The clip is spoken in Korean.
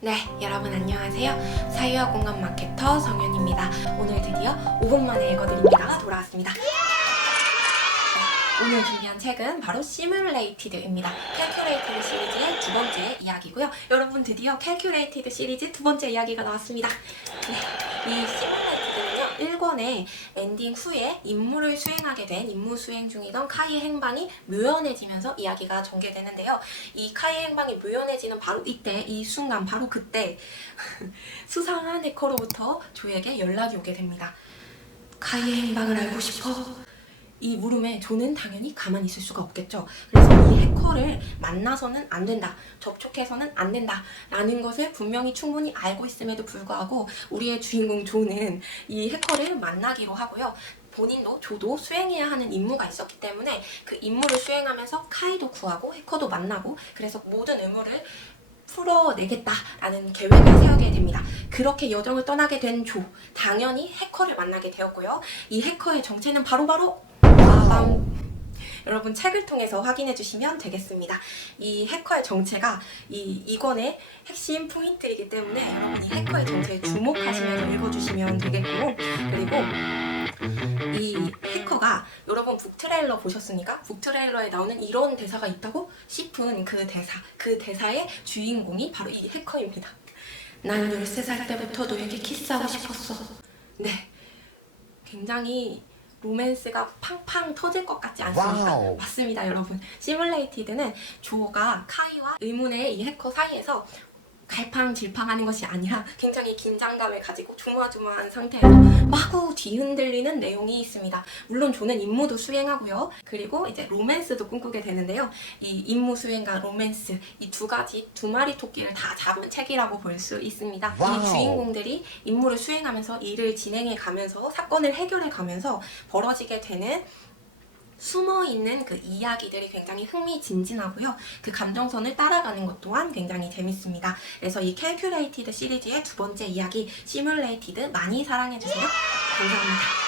네, 여러분 안녕하세요. 사유와 공간 마케터 정연입니다. 오늘 드디어 5분 만에 읽어드립니다. 돌아왔습니다. 네, 오늘 준비한 책은 바로 시뮬레이티드입니다. 캘큘레이티드 시리즈의 두 번째 이야기고요. 여러분 드디어 캘큘레이티드 시리즈 두 번째 이야기가 나왔습니다. 네, 이 시뮬레이티드 는요. 1권의 엔딩 후에 임무를 수행하게 된 임무 수행 중이던 카이의 행방이 묘연해지면서 이야기가 전개되는데요. 이 카이의 행방이 묘연해지는 바로 이때, 이 순간, 바로 그때 수상한 해커로부터 조에게 연락이 오게 됩니다. 카이의 행방을 알고 싶어. 이 물음에 조는 당연히 가만히 있을 수가 없겠죠. 그래서 이 해커를 만나서는 안 된다. 접촉해서는 안 된다. 라는 것을 분명히 충분히 알고 있음에도 불구하고 우리의 주인공 조는 이 해커를 만나기로 하고요. 본인도 조도 수행해야 하는 임무가 있었기 때문에 그 임무를 수행하면서 카이도 구하고 해커도 만나고 그래서 모든 의무를 풀어내겠다라는 계획을 세우게 됩니다. 그렇게 여정을 떠나게 된 조, 당연히 해커를 만나게 되었고요. 이 해커의 정체는 바로 바로 빠밤. 여러분 책을 통해서 확인해 주시면 되겠습니다. 이 해커의 정체가 이 이권의 핵심 포인트이기 때문에 여러분 이 해커의 정체에 주목하시면서 읽어주시면 되겠고 그리고 이 해커가 여러분 북트레일러 보셨습니까? 북트레일러에 나오는 이런 대사가 있다고 싶은 그 대사, 그 대사의 주인공이 바로 이 해커입니다. 난 13살 때부터 너에게 키스하고 싶었어. 네. 굉장히 로맨스가 팡팡 터질 것 같지 않습니까? 와우. 맞습니다, 여러분. 시뮬레이티드는 조가 카이와 의문의 이 해커 사이에서 갈팡질팡하는 것이 아니라 굉장히 긴장감을 가지고 조마조마한 상태에서 마구 뒤흔들리는 내용이 있습니다. 물론 조는 임무도 수행하고요. 그리고 이제 로맨스도 꿈꾸게 되는데요. 이 임무 수행과 로맨스 이 두 가지 두 마리 토끼를 다 잡은 책이라고 볼 수 있습니다. 이 와우. 주인공들이 임무를 수행하면서 일을 진행해 가면서 사건을 해결해 가면서 벌어지게 되는 숨어 있는 그 이야기들이 굉장히 흥미진진하고요. 그 감정선을 따라가는 것 또한 굉장히 재밌습니다. 그래서 이 캘큘레이티드 시리즈의 두 번째 이야기 시뮬레이티드 많이 사랑해 주세요. 감사합니다.